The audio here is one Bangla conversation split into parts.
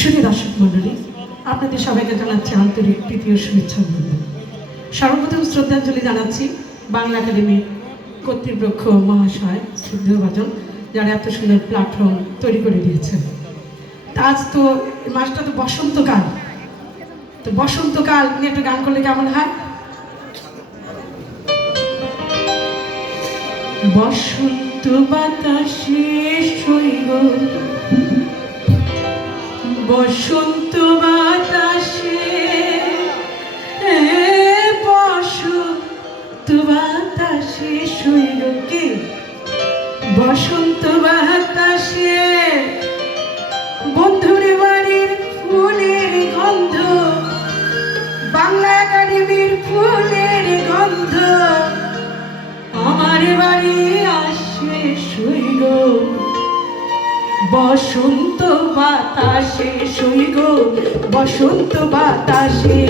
সুধী দর্শক মণ্ডলী, আপনাদের সবাইকে জানাচ্ছি আন্তরিক প্রীতি ও শুভেচ্ছা। সর্বপ্রথম শ্রদ্ধাঞ্জলি জানাচ্ছি বাংলা একাডেমির কর্তৃপক্ষ মহাশয় শ্রদ্ধেয়ভাজন, যারা এত সুন্দর প্ল্যাটফর্ম তৈরি করে দিয়েছেন। আজ তো মাসটা তো বসন্তকাল, তো বসন্তকাল নিয়ে একটা গান করলে কেমন হয়? বসন্ত বাতাসে সইব, বসন্ত বাতাসে, বসন্ত বাতাসে সইব কি? বসন্ত বাতাসে বন্ধুর বাড়ির ফুলের গন্ধ, বাংলা একাডেমির ফুলের গন্ধ আমার বাড়ি আসে সইগ। বসন্ত বাতাসে সইগ, বসন্ত বাতাসে,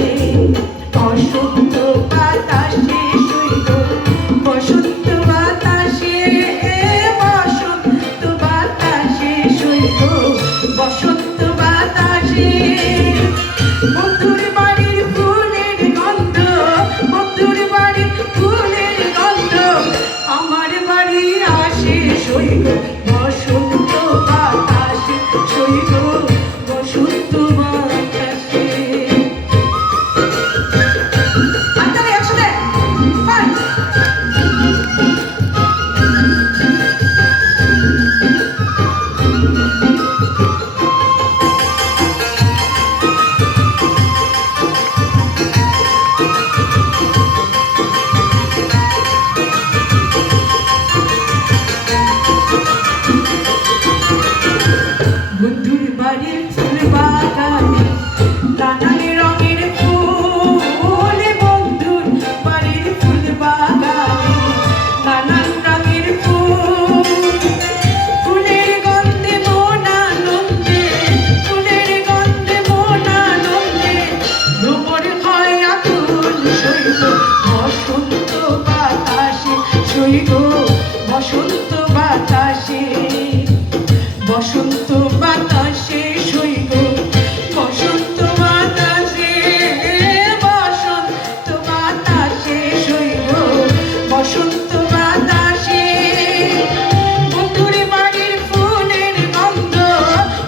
বসন্ত বাতাসে সইগ, বসন্ত বাতাসে, বসন্ত বাতাসে সইগ, বসন্ত বাতাসে বন্ধুর বাড়ির ফুলের গন্ধ, বন্ধুর বাড়ির ফুলের গন্ধ আমার বাড়ি আসে সইগ। বসন্ত বাতাসে সইগ, বসন্ত বাতাসে। বন্ধুর বাড়ির ফুল বাগানে নানান রঙের ফুল, বন্ধুর বাড়ির ফুল বাগানে নানান রঙের ফুল, ফুলের গন্ধে মন আনন্দে, ফুলের গন্ধে মন আনন্দে ভ্রমর হয় আকুল সইগ। বসন্ত বাতাসে সইগ, বসন্ত বাতাসে, বসন্ত বাতাসে সইগ, বসন্ত বাতাসে, বসন্ত বাতাসে সইগ, বসন্ত বাতাসে বন্ধুর বাড়ির ফুলের গন্ধ,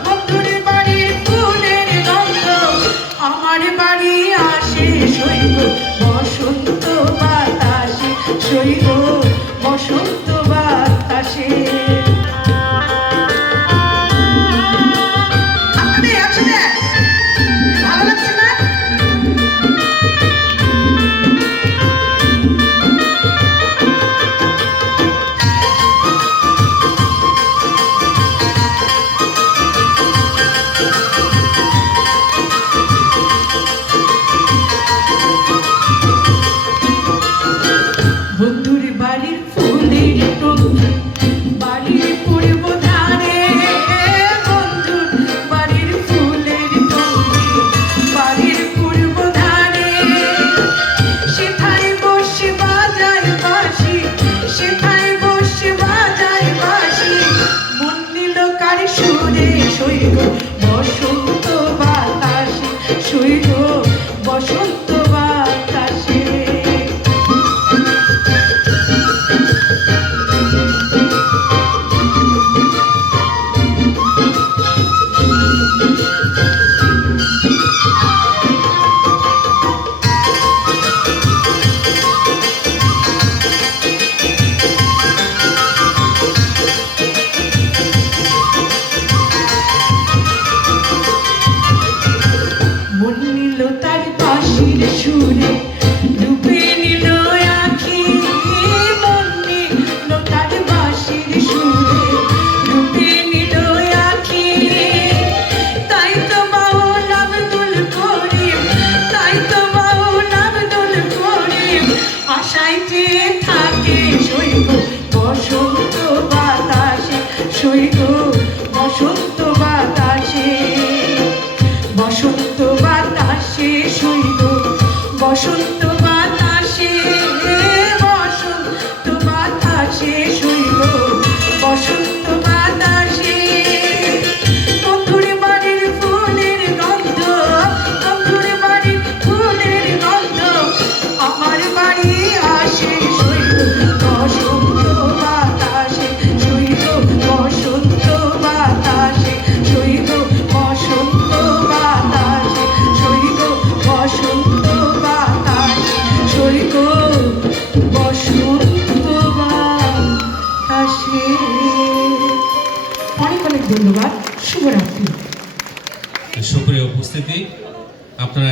বন্ধুর বাড়ির ফুলের গন্ধ আমার বাড়ি আসে সইগ। বসন্ত বাতাসে সইগ, বসন্ত বাতাসে। বন্ধুর বাড়ির ফুলের টঙ্কি বাড়ির পূর্ব ধারে, বন্ধুর বাড়ির ফুলের টঙ্কি বাড়ির পূর্ব ধারে, সেথায় বসে বাজায় বাঁশি, সেথায় বসে বাজায় বাঁশি মন নিল কার সুরে সইগ। বসন্ত বাতাসে সইগ, বসন্ত বাতাসে। মন নিল তার বাঁশির সুরে, ডুবে নিল আঁখি, মন নিল তার বাঁশির সুরে, ডুবে নিল আঁখি। তাই তো বাউল আব্দুল করিম, তাই তো বাউল আব্দুল করিম আশায় চেয়ে থাকে সইগ। বসন্ত বাতাসে সইগ, বসন্ত বাতাসে, বসন্ত বাতাসে সইগ, বসন্ত বাতাসে, বসন্ত বাতাসে সইগ, বসন্ত বাতাসে বন্ধুর বাড়ির ফুলের আসে। অনেক অনেক ধন্যবাদ। শুভরাত্রি। সুপ্রিয় উপস্থিতি, আপনারা